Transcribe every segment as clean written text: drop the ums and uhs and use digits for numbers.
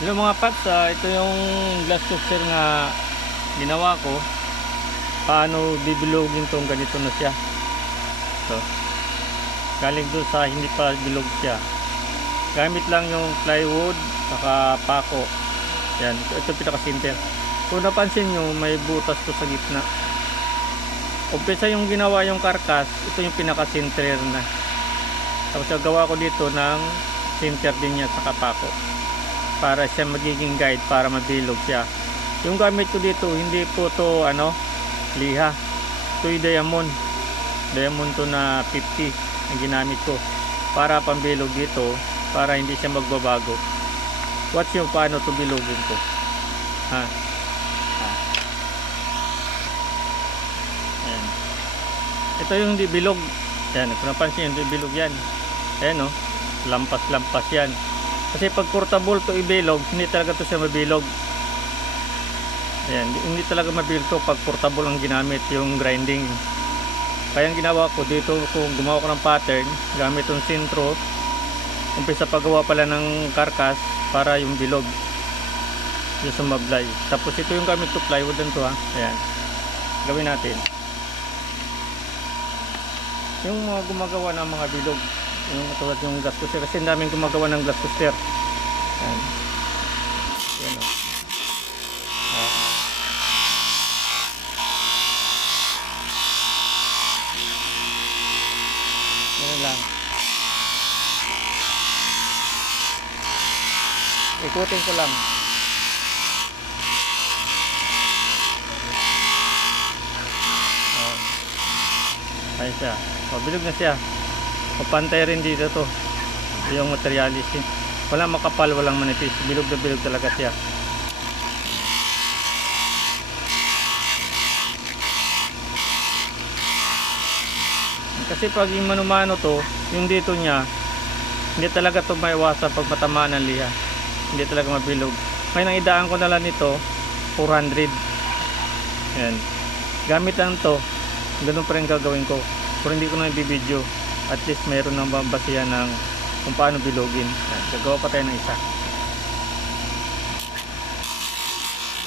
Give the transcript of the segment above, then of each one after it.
Hello mga paps, ito yung glass topser nga ginawa ko. Paano bibilogin tong ganito na siya. So, galing doon sa hindi pa bilog siya. Gamit lang yung plywood saka pako. Yan, ito pinaka-simple. Kung napansin nyo, may butas to sa gitna. Umpisa yung ginawa yung karkas, ito yung pinaka-center na. Tapos gawa ko dito ng center din niya saka pako, para siya magiging guide para mabilog siya. Yung gamit ko dito hindi po to liha, ito yung diamond to na 50 ang ginamit ko para pambilog dito, para hindi siya magbabago. Watch yung paano to bilogin ko ha. Ayan. Ito yung hindi bilog yan, kung napansin hindi bilog yan. Ayan o, lampas yan. Kasi pag portable to ibilog, hindi talaga to siya mabilog. Ayan, hindi talaga mabilog to pag portable ang ginamit, yung grinding. Kaya ang ginawa ko dito, kung gumawa ko ng pattern, gamit yung sintro, umpisa paggawa pala ng karkas para yung bilog, yung sumablay. Tapos ito yung gamit ko, plywood lang to ha. Ayan, gawin natin. Yung mga gumagawa ng mga bilog, yung tulad yung glass coaster, kasi daming gumagawa ng glass coaster. Ayan. Ayan o. Ayan lang. Ikutin ko lang. Ayan siya. O, bilog na siya. Pantay rin dito to yung materialis wala makapal, walang manipis, bilog na bilog talaga siya. Kasi pag yung manumano to, yung dito nya hindi talaga to maiwasan pag matamaan ng liha, hindi talaga mabilog. Ngayon ang idaan ko na lang nito 400. Yan, gamit lang to, ganun pa rin gagawin ko pero hindi ko na i-video. At least mayroon ng basihan ng kung paano bilogin. Yan, gagawa pa tayo ng isa.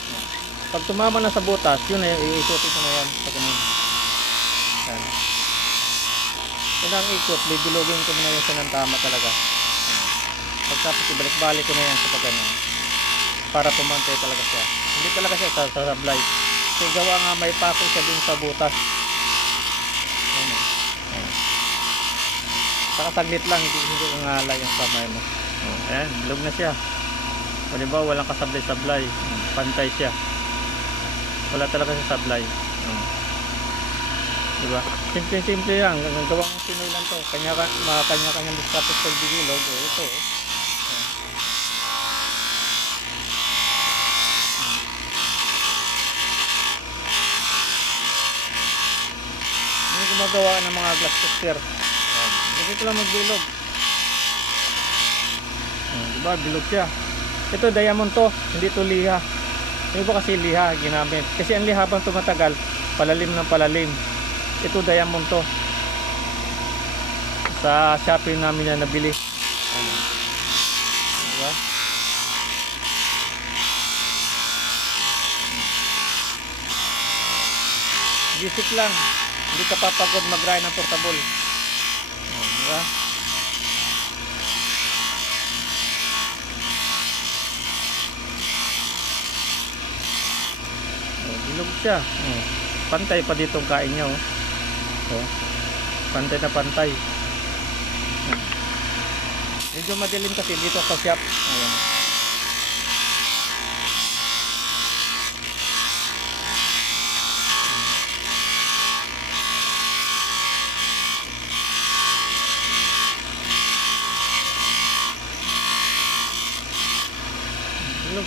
Yan. Pag tumama na sa butas, yun na, iikutin ko na yan sa ganun. Yan. Yun ang ikot, bibilogin ko na yan siya ng tama talaga. Yan. Pagkapos ibalik-balik ko na yan sa pagkanan para pumantay talaga siya. Hindi talaga siya sasablay. Kasi gawa nga may pako siya dun sa butas. Saka saglit lang, hindi ngalay yung kamay mo. Ayan, bilog na siya. O diba, walang kasablay-sablay. Pantay siya. Wala talaga siya sablay. Diba? Simple-simple yan. Gawang Pinoy lang to. Kanya-kanya discapos pag bigilog. Ito. Yung gumagawa ng mga glass coaster. Dito lang magbilog. Diba, bilog siya. Ito diamond to, hindi to liha. Yung iba kasi liha ginamit. Kasi ang liha pang tumatagal, palalim ng palalim. Ito diamond to. Sa Shopee namin yan nabili. Diba? Basic lang. Hindi ka papagod mag-grind ng portable. Diba? Bilog siya. Pantay pa dito ang kain niya. Pantay na pantay. Medyo madilim kasi dito sa shop. Ayan.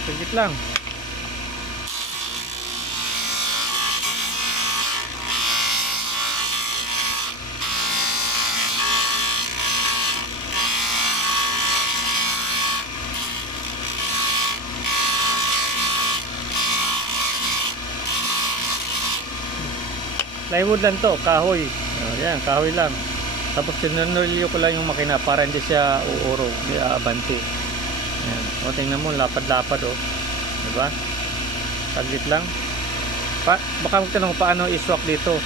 Sigit lang. Plywood lang to, kahoy. Yan, kahoy lang. Tapos sinunulyo ko lang yung makina para hindi siya uurong, hindi aabante. Ayan. O, tingnan mo, lapad-lapad o. Diba? Saglit lang. Baka magtanong paano i-swak dito.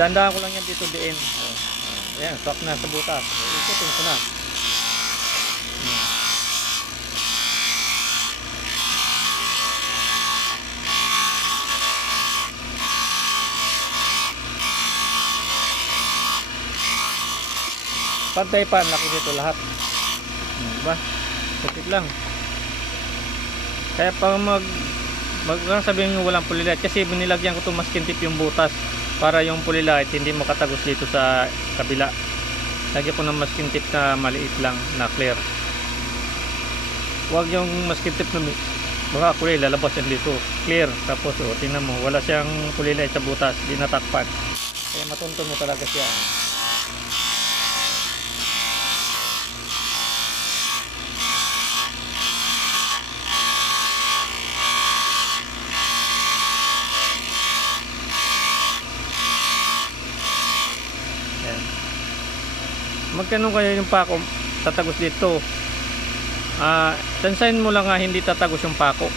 Dandahan ko lang yan dito diin. Ayan, swak na sa butas. Ikutin ko na. Pantay pa, laki dito lahat. Diba? Sakit lang. Kaya pag sabihin nyo walang pulilit, kasi binilagyan ko itong masking tape yung butas para yung pulilit hindi makatagos dito sa kabila. Lagyan ko ng masking tape na maliit lang na clear. Huwag yung masking tape na mga kulay lalabas yan dito clear. Tapos tingnan mo, wala siyang pulilit sa butas, di natakpan. Kaya matuntun mo talaga siya. Magkano kaya yung pako tatagos dito? Tansayin mo lang hindi tatagos yung pako,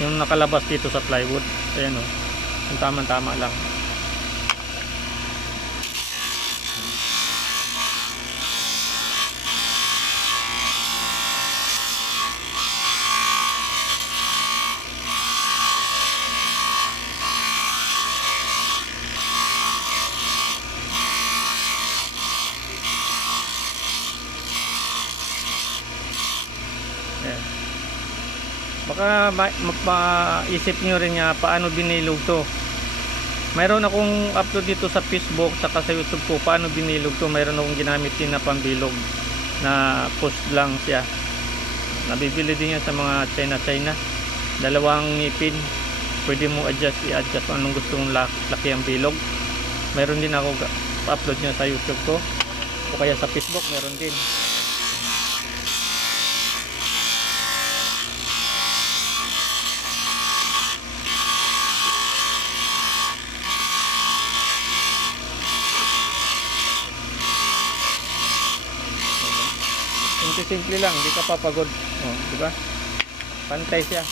yung nakalabas dito sa plywood. Ayan o, yung tama-tama lang. Baka mapaisip nyo rin nga paano binilog to. Mayroon akong upload dito sa Facebook saka sa YouTube ko paano binilog to. Mayroon akong ginamit din na pambilog na post lang siya. Nabibili din yan sa mga China. Dalawang ngipin, pwede mo i-adjust kung anong gusto mong laki ang bilog. Mayroon din ako upload nyo sa YouTube ko o kaya sa Facebook, mayroon din. Simple lang, hindi ka papagod. Di ba? Pantay siya.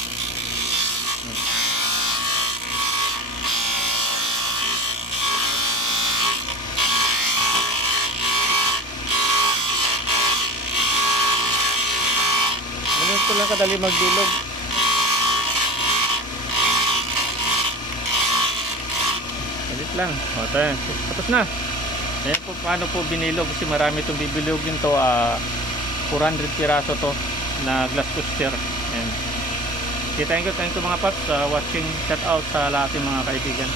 Ganito lang kadali magbilog. Galit lang. Tapos na. Ayan po paano po binilog, kasi marami itong bibilogin to. 400 piraso to na glass coaster. And okay, thank you mga paps watching. Shout out sa lahat ng mga kaibigan.